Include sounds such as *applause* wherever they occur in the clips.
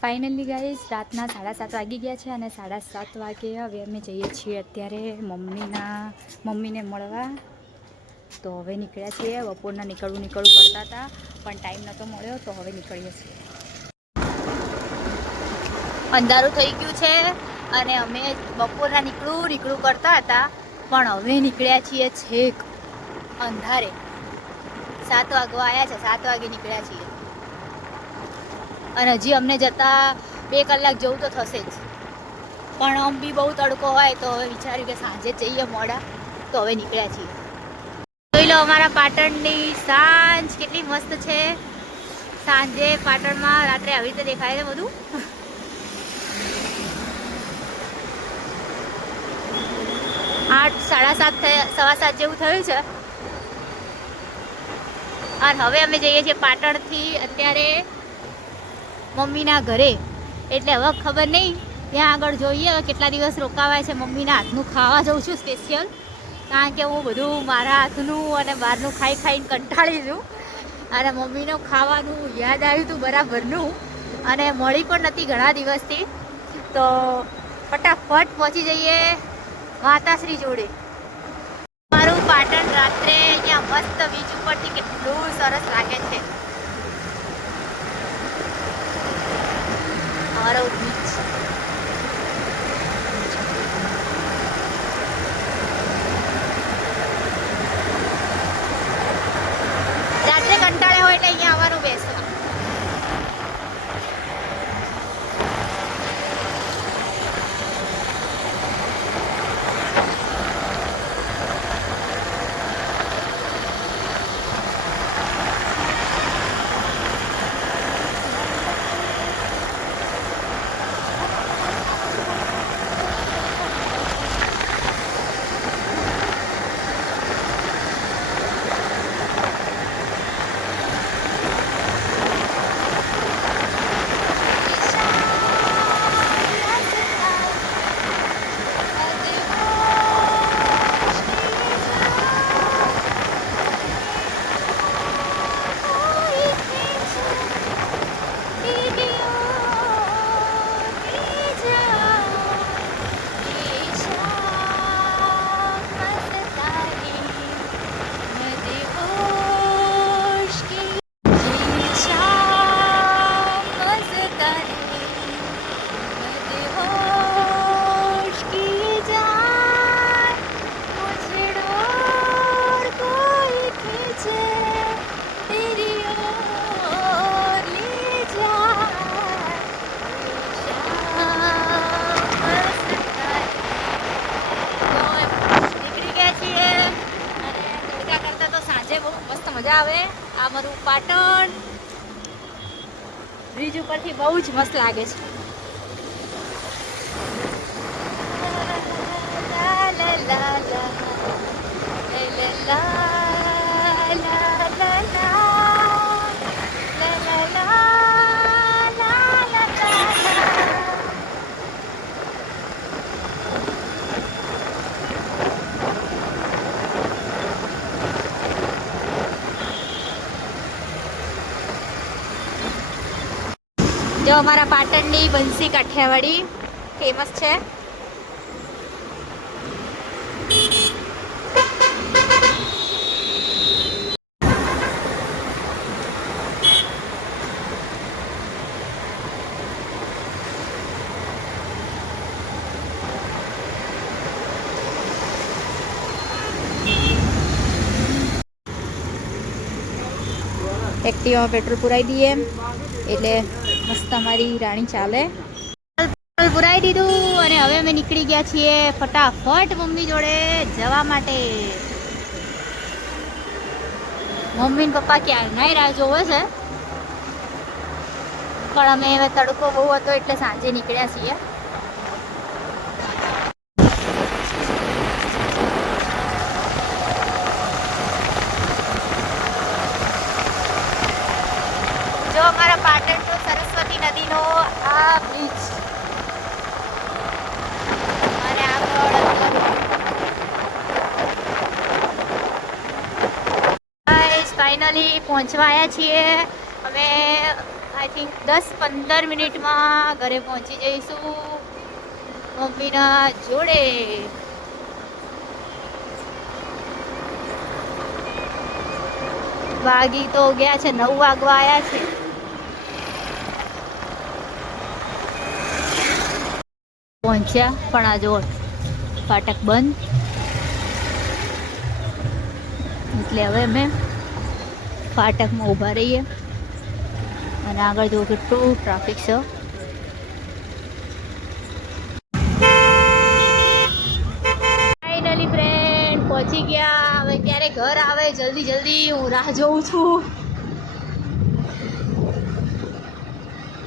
Finally guys રાતના સાડા સાત વાગી ગયા છે અને સાડા સાત વાગે હવે અમે જઈએ છીએ અત્યારે મમ્મીના, મમ્મીને મળવા. તો હવે નીકળ્યા છીએ. બપોરના નીકળવું નીકળવું કરતા હતા, પણ ટાઈમ નહોતો મળ્યો, તો હવે નીકળીએ છીએ. અંધારું થઈ ગયું છે અને અમે બપોરના નીકળું નીકળું કરતા હતા, પણ હવે નીકળ્યા છીએ છેક અંધારે. સાત વાગવા આવ્યા છે, સાત વાગે નીકળ્યા છીએ. અને હજી અમને જતા બે કલાક જવું તો થશે જ. પણ આમ બી બહુ તડકો હોય તો હવે વિચાર્યું કે સાંજે જઈએ મોડા. તો હવે નીકળ્યા છીએ. જોઈ લો અમારા પાટણની સાંજ કેટલી મસ્ત છે. સાંજે પાટણમાં રાત્રે આવી રીતે દેખાય છે બધું. આઠ, સાડા સાત સવા સાત જેવું થયું છે. અને હવે અમે જઈએ છીએ પાટણથી અત્યારે મમ્મીના ઘરે. એટલે હવે ખબર નહીં. ત્યાં આગળ જોઈએ હવે કેટલા દિવસ રોકાવાય છે મમ્મીના હાથનું ખાવા જઉં છું સ્પેશિયલ કારણ કે હું બધું મારા હાથનું અને બહારનું ખાઈ ખાઈને કંટાળી છું. અને મમ્મીનું ખાવાનું યાદ આવ્યું હતું બરાબરનું. અને મળી પણ નથી ઘણા દિવસથી. તો ફટાફટ પહોંચી જઈએ માતાશ્રી જોડે. મારું પાટણ રાત્રે અહીંયા મસ્ત બીચ ઉપરથી કેટલું સરસ લાગે છે. અમારો બીચ રાત્રે કંટાળે હોય એટલે અહીંયા આવવાનું બેસવા નીકળી ગયા છીએ અને તડકા કરતા તો સાંજે બહુ મસ્ત મજા આવે આ મારું પાટણ બ્રિજ ઉપરથી બહુ જ મસ્ત લાગે છે લા લા લા લા. લા લા લા લા લા લા. લા લા લા લા લા લા લા. જો અમારા પાટણની બંસી કાઠિયાવાડી ફેમસ છે. એક્ટિવામાં પેટ્રોલ પુરાવી દઈએ એટલે મસ્ત અમારી રાણી ચાલે. પુરાઈ દીધું અને હવે અમે નીકળી ગયા છીએ ફટાફટ મમ્મી જોડે જવા માટે. મમ્મી ને પપ્પા ક્યારનાય રાહ જોવે છે. પણ અમે તડકો બહુ હતો એટલે સાંજે નીકળ્યા છીએ જો અમારા પાટણનો સરસ્વતી નદીનો આ બ્રિજ અને આગળ ગાઈસ ફાઇનલી પહોંચવા આવ્યા છીએ. અમે આઈ થિંક દસ પંદર મિનિટમાં ઘરે પહોંચી જઈશું મમ્મીના જોડે. વાગી તો ગયા છે, નવ વાગવા આવ્યા છે. પહોંચ્યા, પણ આ જો ફાટક બંધ. એટલે હવે અમે ફાટકમાં ઊભા રહીએ. અને આગળ જુઓ કેટલું ટ્રાફિક છે. ફાઇનલી ફ્રેન્ડ પહોંચી ગયા. હવે ક્યારે ઘર આવે? જલ્દી જલ્દી હું રાહ જોઉં છું.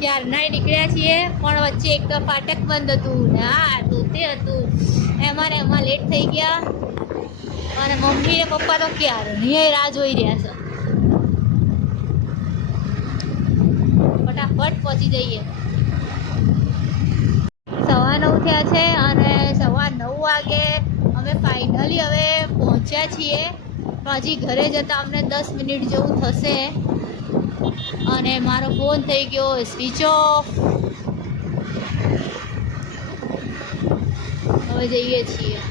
ક્યારનાય નીકળ્યા છીએ, પણ વચ્ચે એક તો ફાટક બંધ હતું. ને આ હતું, તે હતું. એમાં ને એમાં લેટ થઈ ગયા. અને મમ્મી ને પપ્પા તો ક્યારની રાહ જોઈ રહ્યા છે ફટાફટ પહોંચી જઈએ. સવા નવ થયા છે અને સવા નવ વાગે અમે ફાઇનલી હવે પહોંચ્યા છીએ. હજી ઘરે જતાં અમને દસ મિનિટ જેવું થશે. અને મારો ફોન થઈ ગયો, સ્વિચ ઓફ. હવે જઈએ છીએ.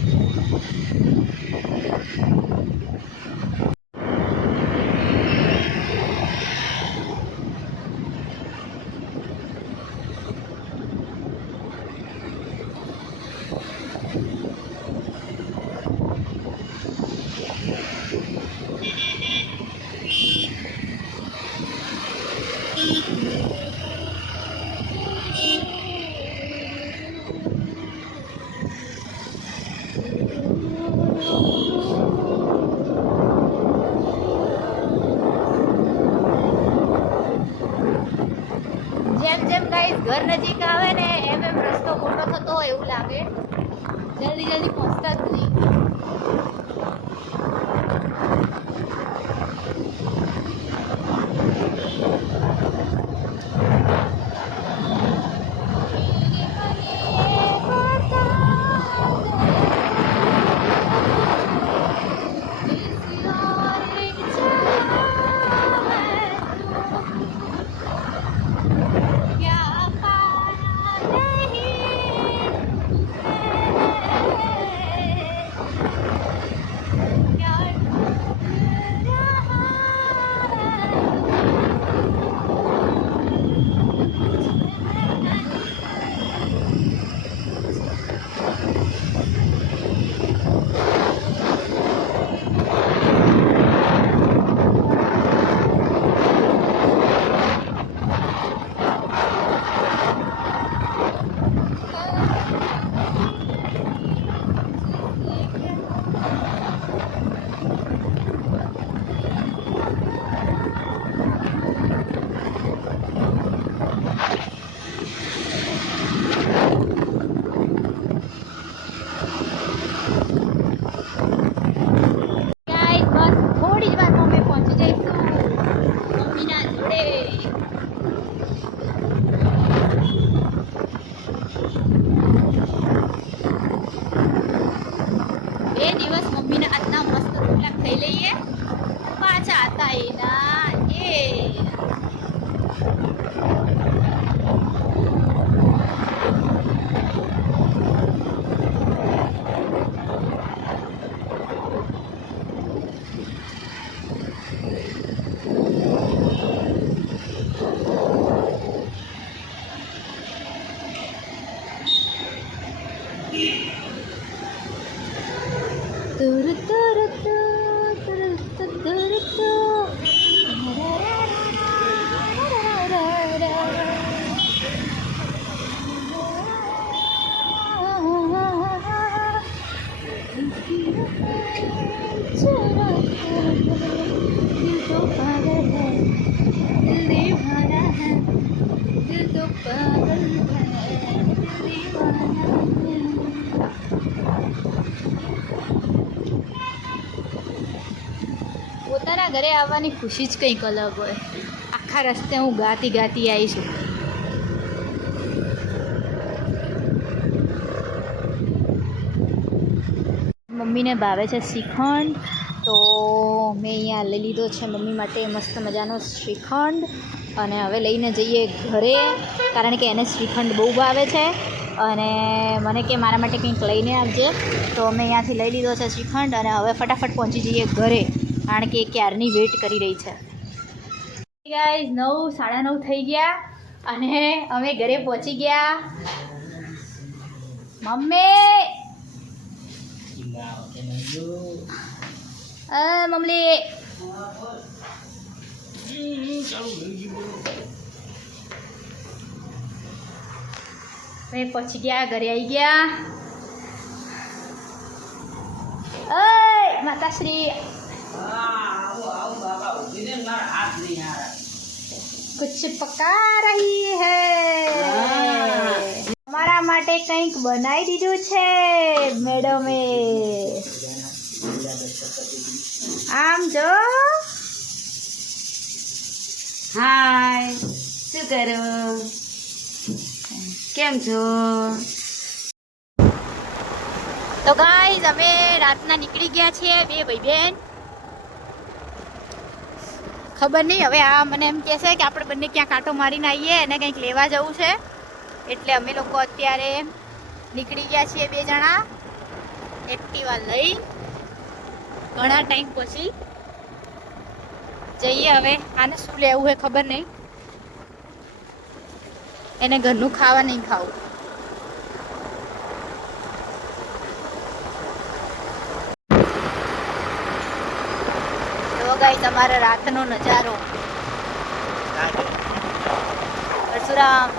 પોતાના ઘરે આવવાની ખુશી જ કંઈક અલગ હોય. આખા રસ્તે હું ગાતી ગાતી આવીશું. મમ્મીને ભાવે છે શ્રીખંડ, તો મેં અહીંયા લઈ લીધો છે મમ્મી માટે મસ્ત મજાનો શ્રીખંડ. અને હવે લઈને જઈએ ઘરે, કારણ કે એને શ્રીખંડ બહુ ભાવે છે. અને મને કે મારા માટે કંઈક લઈને આવજે. તો મેં અહીંયાથી લઈ લીધો છે શ્રીખંડ અને હવે ફટાફટ પહોંચી જઈએ ઘરે. કારણ કે ક્યારની વેઇટ કરી રહી છે. ગાઈઝ નવ, સાડા નવ થઈ ગયા અને અમે ઘરે પહોંચી ગયા. મમ્મી! મમલી અમે પહોંચી ગયા, ઘરે આવી ગયા. માતાશ્રી! कुछ पका रही है તમારા માટે કંઈક બનાવી દીધું છે મેડમે આમ જો હાય શું કરો કેમ છો તો ગાઈઝ અમે રાતના નીકળી ગયા છીએ બે ભાઈ બહેન ખબર નહીં. હવે આ મને એમ કહે છે કે આપણે બંને ક્યાં કાંટો મારીને આવીએ અને કંઈક લેવા જવું છે. એટલે અમે લોકો અત્યારે નીકળી ગયા છીએ બે જણા એક્ટિવા લઈ. ઘણા ટાઈમ પછી જઈએ હવે. આને શું લેવું હોય ખબર નહીં. એને ઘરનું ખાવા નહીં ખાવું. તમારે રાતનો નજારો. પરશુરામ.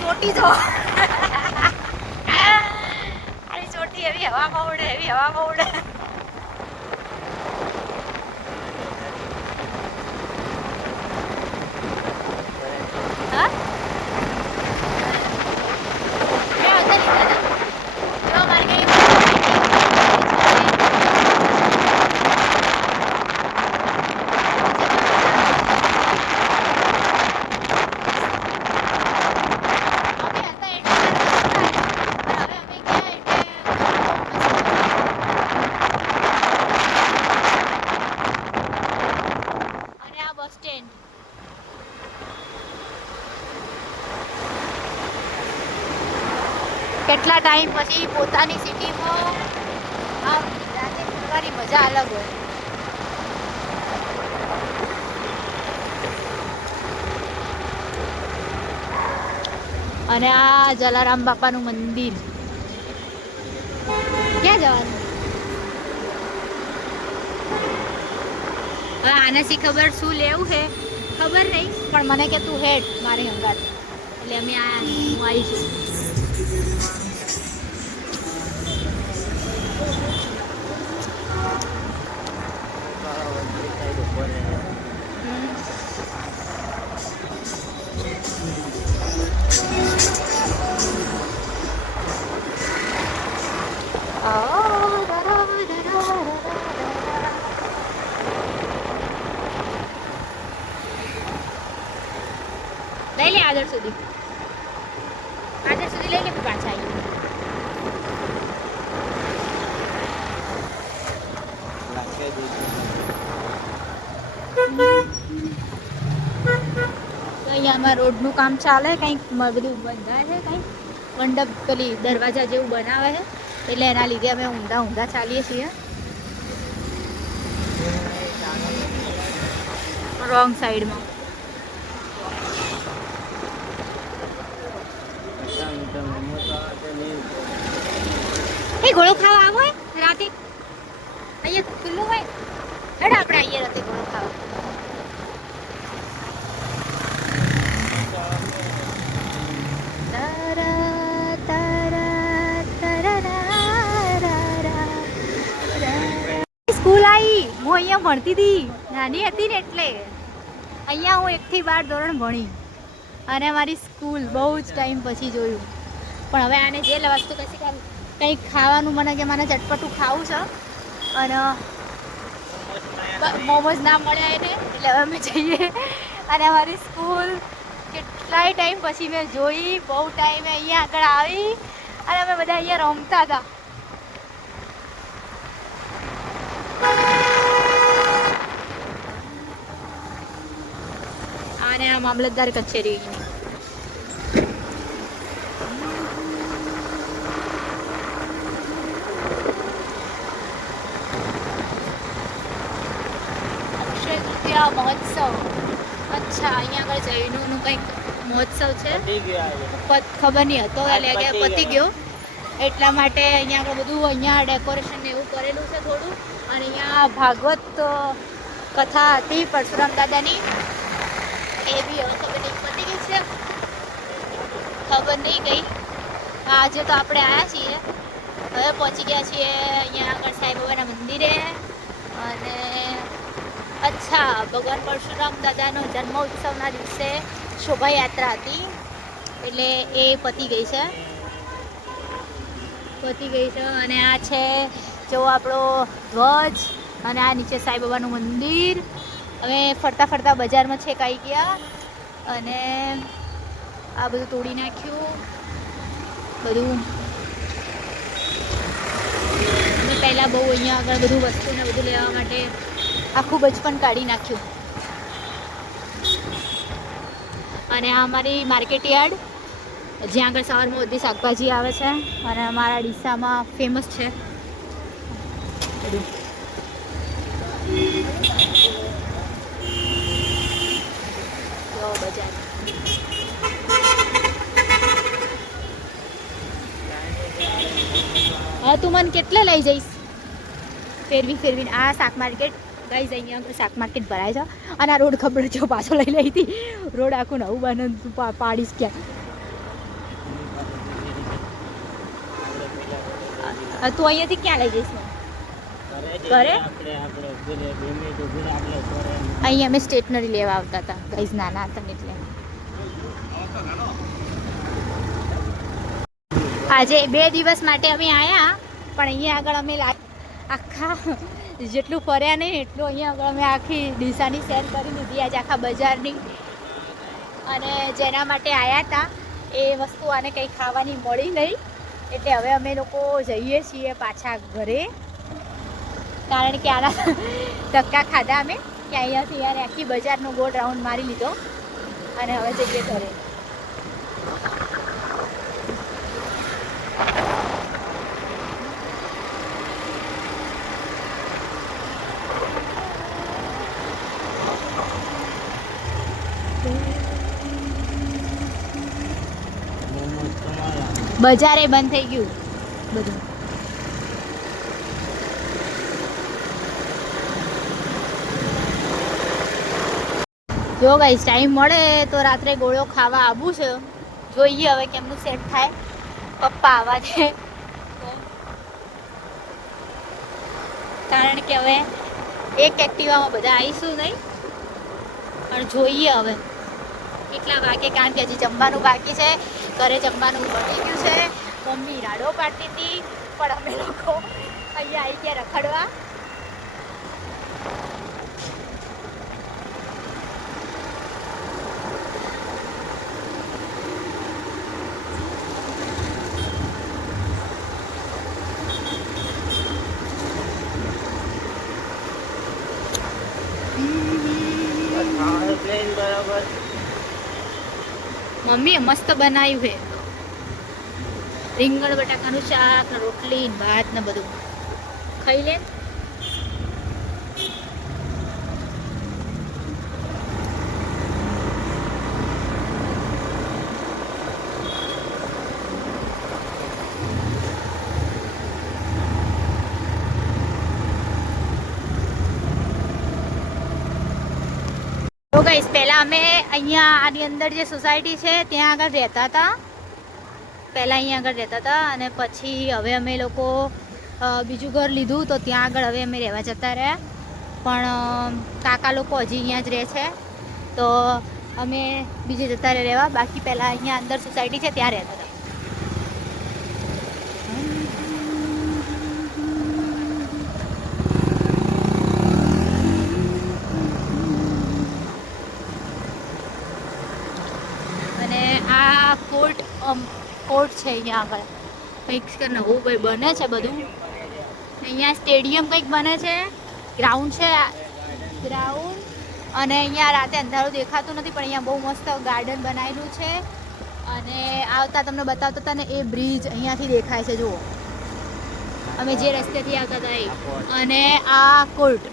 ચોટી જો. તારી ચોટી એવી હવામાં ઉડે એવી હવામાં ઉડે હા મેં અંદર લીધા હતા જો મારે કઈ અમે હતા એટલે પણ હવે અમે ગયા એટલે અને આ બસ સ્ટેન્ડ કેટલા ટાઈમ પછી પોતાની સિટીમાં આ રાતે ફરવાની મજા અલગ હોય. અને આ જલારામ બાપાનું મંદિર. ક્યાં જવાનું? હવે આનાથી ખબર શું લેવું છે? ખબર નહીં, પણ મને કે તું હેડ મારી હંગાત. એટલે અમે આ હું આવીશું લઈ અહીંયા રોડનું કામ ચાલે, કંઈક બધું બંધાય છે, કંઈક મંડપ પેલી દરવાજા જેવું બનાવે છે, એટલે એના લીધે અમે ઊંધા ઊંધા ચાલીએ છીએ. રોંગ સાઈડમાં. એ ઘોડો ખાવા આવો રાતે. અહીંયા ખુલ્લું હોય. હેડ આપણે આવીએ રાતે ઘોડો ખાવા. સ્કૂલ આવી હું અહીંયા ભણતી હતી નાની હતી ને એટલે. અહીંયા હું એકથી બાર ધોરણ ભણી. અને મારી સ્કૂલ બહુ જ ટાઈમ પછી જોયું. પણ હવે આને જે વસ્તુ કશી કંઈક ખાવાનું મને કે મને ચટપટું ખાવું છે. અને મોમોઝ ના મળ્યા એને, એટલે હવે અમે જઈએ. અને અમારી સ્કૂલ કેટલાય ટાઈમ પછી મેં જોઈ, બહુ ટાઈમે અહીંયા આગળ આવી. અને અમે બધા અહીંયા રમતા હતા. અને આ મામલતદાર કચેરી. તૃતીયા મહોત્સવ. અચ્છા અહીંયા આગળ જૈનોનું કંઈક મહોત્સવ છે? ખબર નહીં હતો એટલે કે પતી ગયો. ગયો. એટલા માટે અહીંયા આગળ બધું અહીંયા ડેકોરેશન ને એવું કરેલું છે થોડું. અને અહીંયા ભાગવત કથા હતી પરશુરામ દાદાની. એ બી હવે ખબર નહીં પતી ગઈ છે. ખબર નહીં ગઈ. આજે તો આપણે આવ્યા છીએ. હવે પહોંચી ગયા છીએ અહીંયા આગળ સાંઈ બાબાના મંદિરે. અને અચ્છા, ભગવાન પરશુરામ દાદાનો જન્મ ઉત્સવના દિવસે શોભાયાત્રા હતી. એટલે એ પતી ગઈ છે. પતી ગઈ છે. અને આ છે, જો આપણો ધ્વજ અને આ નીચે સાંઈ બાબાનું મંદિર. અમે ફરતા ફરતા બજારમાં છેક આવી ગયા અને આ બધું તોડી નાખ્યું. બધું. પહેલાં બહુ અહીંયા આગળ બધું વસ્તુ ને બધું લેવા માટે આખું બચપન કાઢી નાખ્યું. અને આ અમારી માર્કેટ યાર્ડ, જ્યાં આગળ સવારમાં બધી શાકભાજી આવે છે. અને અમારા ડીસામાં ફેમસ છે. બધું જો બજાર હા, તું મને કેટલે લઈ જઈશ? ફેરવી, ફેરવીને આ શાક માર્કેટ. ગાઈઝ અહીંયા શાક માર્કેટ ભરાય છે. અને આ રોડ ખબર છે પાછો લઈ લઈ હતી. રોડ આખું નવું બને પાડીશ ક્યાં? તું અહીંયાથી ક્યાં લઈ જઈશ? ઘરે? અહીંયા અમે સ્ટેશનરી લેવા આવતા હતા ગાઈઝ નાના હતા ને એટલે. આજે બે દિવસ માટે અમે આવ્યા પણ અહીંયા આગળ અમે આખા જેટલું ફર્યા નહીં એટલું અહીંયા આગળ અમે આખી ડીસાની શેર કરી લીધી આજે આખા બજારની. અને જેના માટે આવ્યા હતા એ વસ્તુ આને કંઈ ખાવાની મળી નહીં. એટલે હવે અમે લોકો જઈએ છીએ પાછા ઘરે. કારણ કે આના ધક્કા ખાધા અમે, કે અહીંયાથી યાર આખી બજારનો ગોળ રાઉન્ડ મારી લીધો. અને હવે જઈએ ઘરે. બજારે બંધ થઈ ગયું બધું. જો ગાઈસ ટાઈમ મળે તો રાત્રે ગોળો ખાવા આવું છે. જોઈએ હવે કેમનું સેટ થાય. પપ્પા આવા છે. કારણ કે હવે એક એક્ટિવામાં બધા આવીશું નહીં. પણ જોઈએ હવે કેટલા વાગે, કારણ કે હજી જમવાનું બાકી છે. ઘરે જમવાનું બની ગયું છે. મમ્મી રાડો પાડતી હતી, પણ અમે લોકો અહીંયા આવી ગયા રખડવા. મમ્મીએ મસ્ત બનાવ્યું છે. રીંગણ બટાકાનું શાક રોટલી ભાત ને બધું. ખાઈ લે. તો ગાઈસ પહેલાં અમે અહીંયા આની અંદર જે સોસાયટી છે, ત્યાં આગળ રહેતા હતા. પહેલાં અહીંયા આગળ રહેતા હતા અને પછી હવે અમે લોકો બીજું ઘર લીધું તો ત્યાં આગળ હવે અમે રહેવા જતા રહ્યા. પણ કાકા લોકો હજી અહીંયા જ રહે છે. તો અમે બીજે જતા રહેવા. બાકી પહેલાં અહીંયા અંદર સોસાયટી છે, ત્યાં રહેતા હતા. છે અહીંયા આગળ. કંઈક નવું કંઈ બને છે બધું? અહીંયા સ્ટેડિયમ કંઈક બને છે? ગ્રાઉન્ડ છે? ગ્રાઉન્ડ? અને અહીંયા રાતે અંધારું દેખાતું નથી, પણ અહીંયા બહુ મસ્ત ગાર્ડન બનાવેલું છે. અને આવતા તમને બતાવતા હતા ને, એ બ્રિજ અહીંયાથી દેખાય છે, જુઓ. અમે જે રસ્તેથી આવતા હતા એ. અને આ કોર્ટ.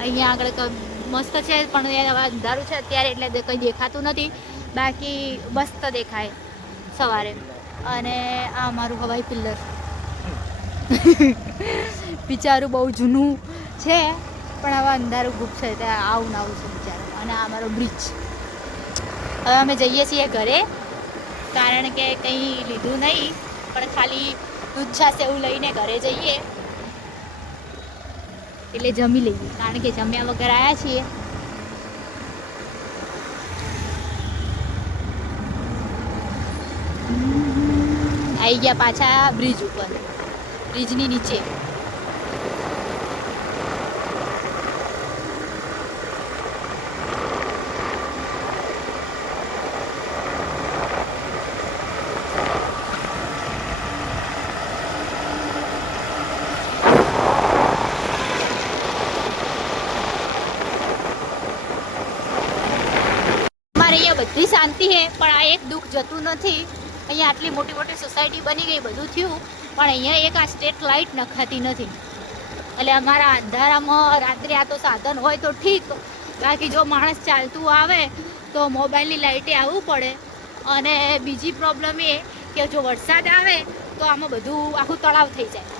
અહીંયા આગળ મસ્ત છે, પણ અંધારું છે, અત્યારે એટલે કંઈ દેખાતું નથી. બાકી મસ્ત દેખાય. સવારે. અને આ અમારું હવાઈ પિલ્લર. બિચારું બહુ જૂનું છે, પણ હવે અંધારું ગુપ છે ત્યાં આવું આવું છે બિચારું. અને આ અમારો બ્રિજ. હવે અમે જઈએ છીએ ઘરે, કારણ કે કંઈ લીધું નહીં, પણ ખાલી દૂધ છાશ એવું લઈને ઘરે જઈએ. એટલે જમી લઈએ, કારણ કે જમ્યા વગર આવ્યા છીએ. આવી ગયા પાછા બ્રિજ ઉપર. બ્રિજની નીચે. અમારે અહીંયા બધી શાંતિ છે, પણ આ એક દુઃખ જતું નથી. અહીંયા આટલી મોટી મોટી સોસાયટી બની ગઈ, બધું થયું, પણ અહીંયા એક આ સ્ટેટ લાઇટ નખાતી નથી. એટલે અમારા અંધારામાં રાત્રે આ તો સાધન હોય તો ઠીક, બાકી જો માણસ ચાલતું આવે તો મોબાઈલની લાઇટે આવવું પડે. અને બીજી પ્રોબ્લેમ એ કે જો વરસાદ આવે તો આમાં બધું, આખું તળાવ થઈ જાય.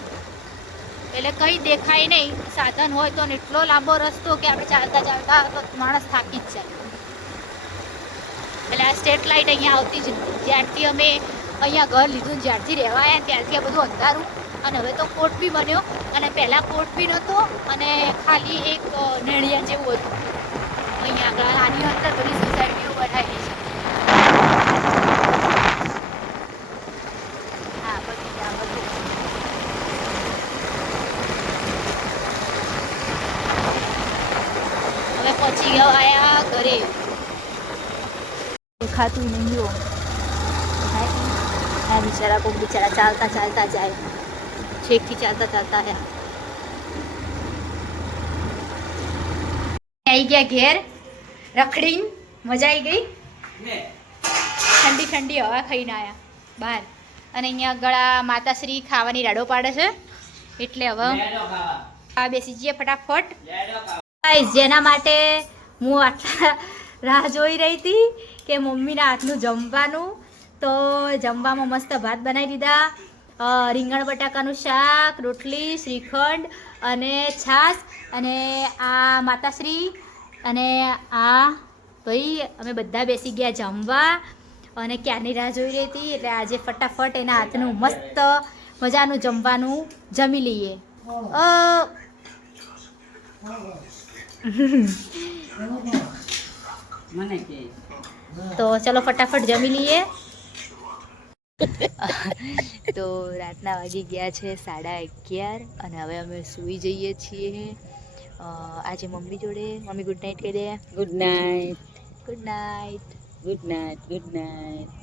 એટલે કંઈ દેખાય નહીં, સાધન હોય તો એટલો લાંબો રસ્તો કે આપણે ચાલતા ચાલતા માણસ થાકી જ જાય. એટલે આ સ્ટ્રીટ લાઇટ અહીંયા આવતી જ નથી. જ્યારથી અમે અહીંયા ઘર લીધું જ્યારથી રહેવા આવ્યા ત્યારથી આ બધું અંધારું. અને હવે તો કોટ બી બન્યો. અને પહેલાં કોટ બી નહોતો અને ખાલી એક અ, નેળિયા જેવું હતું. અહીંયા આગળ આની અંદર બધી સોસાયટીઓ બનાવી છે. પહોંચી ગયા ઘરે. દેખાતું નહીં જો આ બિચારા કોઈ બિચારા ચાલતા ચાલતા જાય છેકથી ચાલતા ચાલતા આવ્યા આવી ગયા ઘેર રખડીને મજા આવી ગઈ ઠંડી ઠંડી હવા ખાઈને આવ્યા બહાર અને અહીંયા ગળા માતાશ્રી ખાવાની રાડો પાડે છે એટલે હવે આ બેસી જઈએ ફટાફટ જેના માટે હું આટલા રાહ જોઈ રહી હતી કે મમ્મીના હાથનું જમવાનું? તો જમવામાં મસ્ત ભાત બનાવી દીધા. રીંગણ બટાકાનું શાક, રોટલી, શ્રીખંડ અને છાશ અને આ માતાશ્રી અને આ ભાઈ, અમે બધા બેસી ગયા જમવા અને ક્યારની રાહ જોઈ રહી હતી? એટલે આજે ફટાફટ એના હાથનું મસ્ત મજાનું જમવાનું જમી લઈએ. મને કે તો ચલો ફટાફટ જમી લઈએ. *laughs* તો રાતના વાગી ગયા છે સાડા અગિયાર અને હવે અમે સૂઈ જઈએ છીએ. આજે મમ્મી જોડે મમ્મી ગુડ નાઇટ કહી દે. Good night. Good night. Good night good night.